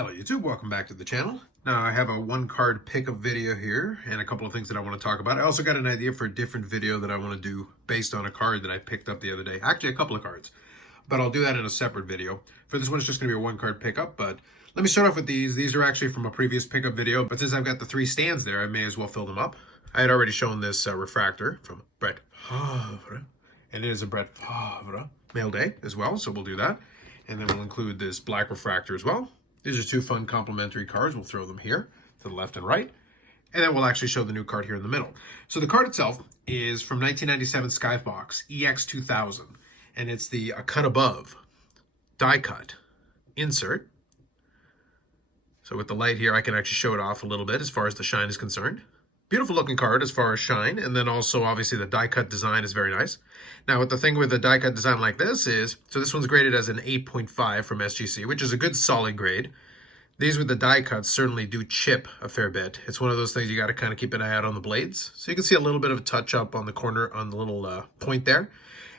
Hello YouTube, welcome back to the channel. Now I have a one card pickup video here and a couple of things that I want to talk about. I also got an idea for a different video that I want to do based on a card that I picked up the other day. Actually a couple of cards, but I'll do that in a separate video. For this one it's just going to be a one card pickup, but let me start off with these. These are actually from a previous pickup video, but since I've got the three stands there, I may as well fill them up. I had already shown this refractor from Brett Favre, and it is a Brett Favre mail day as well, so we'll do that. And then we'll include this black refractor as well. These are two fun complementary cards. We'll throw them here to the left and right. And then we'll actually show the new card here in the middle. So the card itself is from 1997 Skybox EX 2000. And it's the A Cut Above die cut insert. So with the light here, I can actually show it off a little bit as far as the shine is concerned. Beautiful looking card as far as shine, and then also obviously the die cut design is very nice. Now what the thing with a die cut design like this is, so this one's graded as an 8.5 from SGC, which is a good solid grade. These with the die cuts certainly do chip a fair bit. It's one of those things you got to kind of keep an eye out on the blades. So you can see a little bit of a touch up on the corner on the little point there.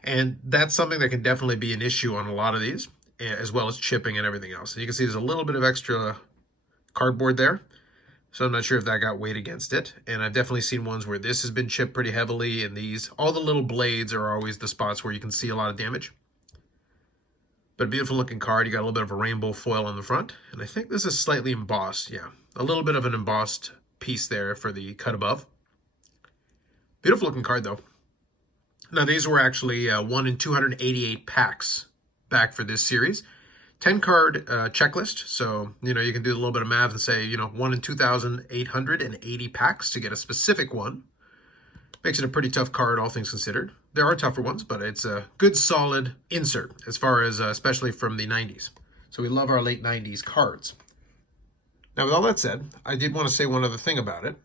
And that's something that can definitely be an issue on a lot of these, as well as chipping and everything else. And you can see there's a little bit of extra cardboard there. So I'm not sure if that got weight against it. And I've definitely seen ones where this has been chipped pretty heavily, and these, all the little blades are always the spots where you can see a lot of damage. But a beautiful looking card. You got a little bit of a rainbow foil on the front. And I think this is slightly embossed. Yeah, a little bit of an embossed piece there for the cut above. Beautiful looking card though. Now these were actually 1 in 288 packs back for this series. 10 card checklist, so you can do a little bit of math and say 1 in 2,880 packs to get a specific one. Makes it a pretty tough card, all things considered. There are tougher ones, but it's a good solid insert as far as especially from the 90s. So we love our late 90s cards. Now with all that said, I did want to say one other thing about it.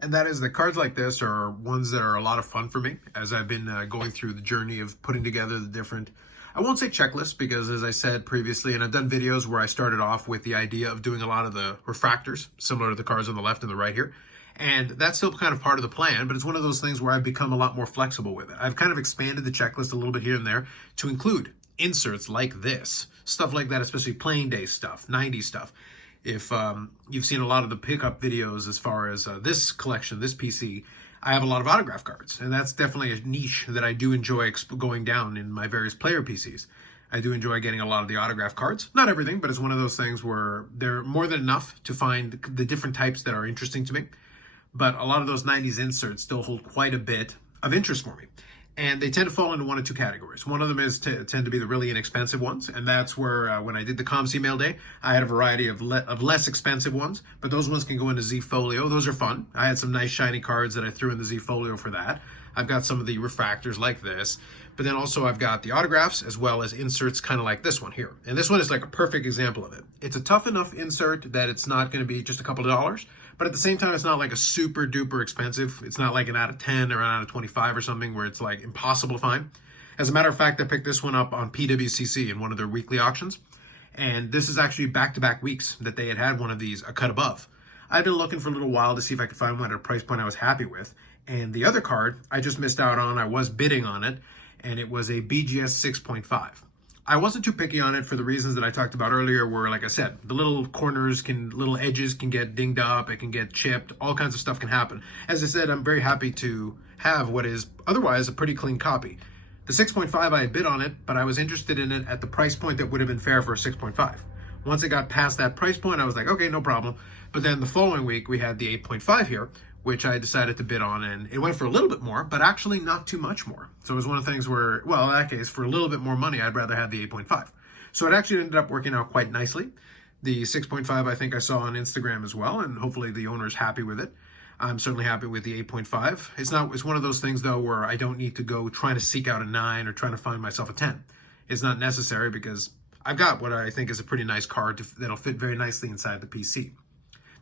And that is that cards like this are ones that are a lot of fun for me as I've been going through the journey of putting together the different, I won't say checklists because as I said previously, and I've done videos where I started off with the idea of doing a lot of the refractors, similar to the cards on the left and the right here. And that's still kind of part of the plan, but it's one of those things where I've become a lot more flexible with it. I've kind of expanded the checklist a little bit here and there to include inserts like this, stuff like that, especially playing day stuff, 90s stuff. If you've seen a lot of the pickup videos as far as this collection, this PC, I have a lot of autograph cards, and that's definitely a niche that I do enjoy going down in my various player PCs. I do enjoy getting a lot of the autograph cards. Not everything, but it's one of those things where they're more than enough to find the different types that are interesting to me. But a lot of those 90s inserts still hold quite a bit of interest for me. And they tend to fall into one of two categories. One of them is tend to be the really inexpensive ones, and that's where when I did the ComC mail day, I had a variety of less expensive ones, but those ones can go into Z Folio. Those are fun. I had some nice shiny cards that I threw in the Z Folio for that. I've got some of the refractors like this, but then also I've got the autographs as well as inserts kind of like this one here. And this one is like a perfect example of it. It's a tough enough insert that it's not going to be just a couple of dollars, but at the same time, it's not like a super duper expensive. It's not like an out of 10 or an out of 25 or something where it's like impossible to find. As a matter of fact, I picked this one up on PWCC in one of their weekly auctions. And this is actually back-to-back weeks that they had one of these, A Cut Above. I've been looking for a little while to see if I could find one at a price point I was happy with. And the other card, I just missed out on. I was bidding on it, and it was a BGS 6.5. I wasn't too picky on it for the reasons that I talked about earlier where, like I said, the little corners little edges can get dinged up, it can get chipped, all kinds of stuff can happen. As I said, I'm very happy to have what is otherwise a pretty clean copy. The 6.5, I had bid on it, but I was interested in it at the price point that would have been fair for a 6.5. Once it got past that price point, I was like, okay, no problem. But then the following week, we had the 8.5 here, which I decided to bid on, and it went for a little bit more, but actually not too much more. So it was one of the things where, well, in that case, for a little bit more money, I'd rather have the 8.5. So it actually ended up working out quite nicely. The 6.5, I think I saw on Instagram as well, and hopefully the owner's happy with it. I'm certainly happy with the 8.5. It's one of those things, though, where I don't need to go trying to seek out a 9 or trying to find myself a 10. It's not necessary because I've got what I think is a pretty nice card that'll fit very nicely inside the PC.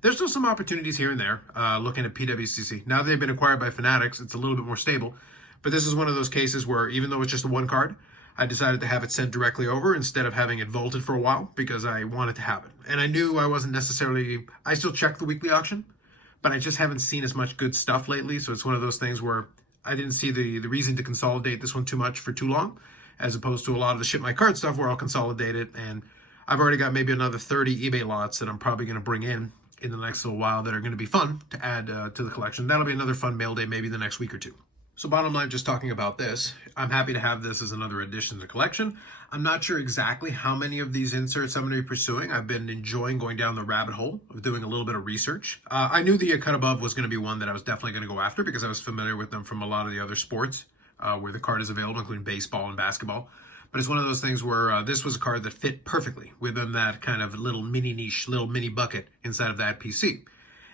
There's still some opportunities here and there, looking at PWCC. Now that they've been acquired by Fanatics, it's a little bit more stable. But this is one of those cases where even though it's just a one card, I decided to have it sent directly over instead of having it vaulted for a while because I wanted to have it. And I knew I wasn't necessarily, I still checked the weekly auction, but I just haven't seen as much good stuff lately. So it's one of those things where I didn't see the reason to consolidate this one too much for too long, as opposed to a lot of the Ship My Card stuff where I'll consolidate it and I've already got maybe another 30 eBay lots that I'm probably going to bring in the next little while that are going to be fun to add to the collection. That'll be another fun mail day maybe the next week or two. So bottom line, just talking about this, I'm happy to have this as another addition to the collection. I'm not sure exactly how many of these inserts I'm going to be pursuing. I've been enjoying going down the rabbit hole of doing a little bit of research. I knew the cut above was going to be one that I was definitely going to go after because I was familiar with them from a lot of the other sports where the card is available, including baseball and basketball. But it's one of those things where this was a card that fit perfectly within that kind of little mini niche, little mini bucket inside of that PC.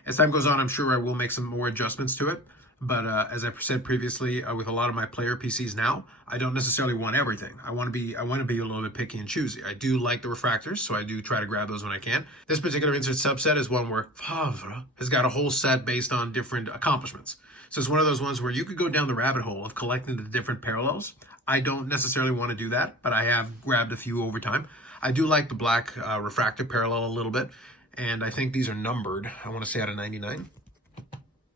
As time goes on, I'm sure I will make some more adjustments to it. But as I said previously, with a lot of my player PCs now, I don't necessarily want everything. I want to be a little bit picky and choosy. I do like the refractors, so I do try to grab those when I can. This particular insert subset is one where Favre has got a whole set based on different accomplishments. So it's one of those ones where you could go down the rabbit hole of collecting the different parallels. I don't necessarily want to do that, but I have grabbed a few over time. I do like the black refractor parallel a little bit, and I think these are numbered, I want to say out of 99.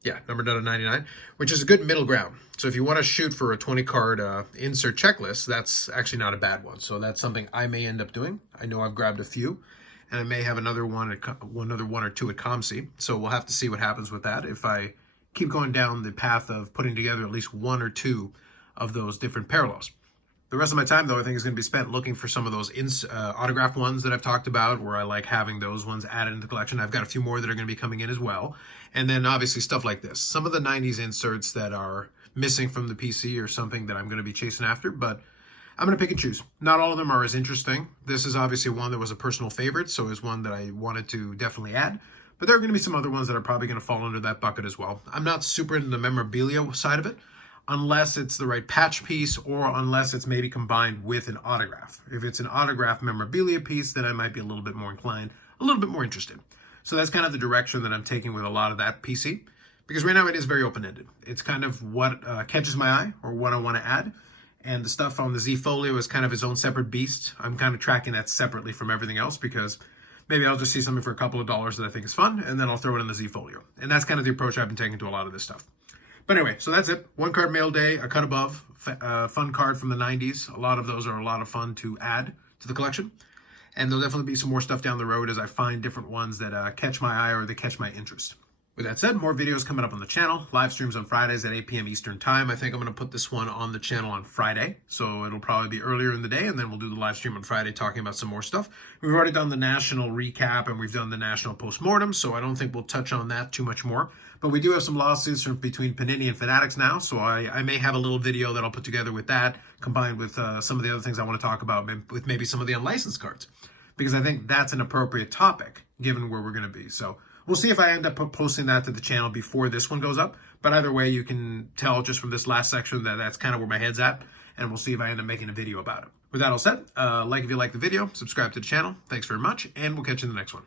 Yeah, numbered out of 99, which is a good middle ground. So if you want to shoot for a 20-card insert checklist, that's actually not a bad one. So that's something I may end up doing. I know I've grabbed a few, and I may have another one or two at ComC. So we'll have to see what happens with that. If I keep going down the path of putting together at least one or two of those different parallels. The rest of my time, though, I think is going to be spent looking for some of those autographed ones that I've talked about, where I like having those ones added into the collection. I've got a few more that are going to be coming in as well. And then, obviously, stuff like this. Some of the 90s inserts that are missing from the PC are something that I'm going to be chasing after, but I'm going to pick and choose. Not all of them are as interesting. This is obviously one that was a personal favorite, so it's one that I wanted to definitely add. But there are going to be some other ones that are probably going to fall under that bucket as well. I'm not super into the memorabilia side of it, unless it's the right patch piece or unless it's maybe combined with an autograph. If it's an autograph memorabilia piece, then I might be a little bit more inclined, a little bit more interested. So that's kind of the direction that I'm taking with a lot of that PC, because right now it is very open-ended. It's kind of what catches my eye or what I want to add. And the stuff on the Z Folio is kind of its own separate beast. I'm kind of tracking that separately from everything else because maybe I'll just see something for a couple of dollars that I think is fun, and then I'll throw it in the Z Folio. And that's kind of the approach I've been taking to a lot of this stuff. But anyway, so that's it. One card mail day, a cut above, fun card from the 90s. A lot of those are a lot of fun to add to the collection. And there'll definitely be some more stuff down the road as I find different ones that catch my eye or they catch my interest. With that said, more videos coming up on the channel. Live streams on Fridays at 8 p.m. Eastern Time. I think I'm going to put this one on the channel on Friday. So it'll probably be earlier in the day, and then we'll do the live stream on Friday talking about some more stuff. We've already done the national recap, and we've done the national postmortem, so I don't think we'll touch on that too much more. But we do have some lawsuits between Panini and Fanatics now, so I may have a little video that I'll put together with that, combined with some of the other things I want to talk about, with maybe some of the unlicensed cards. Because I think that's an appropriate topic, given where we're going to be. So we'll see if I end up posting that to the channel before this one goes up. But either way, you can tell just from this last section that that's kind of where my head's at. And we'll see if I end up making a video about it. With that all said, like if you like the video, subscribe to the channel. Thanks very much, and we'll catch you in the next one.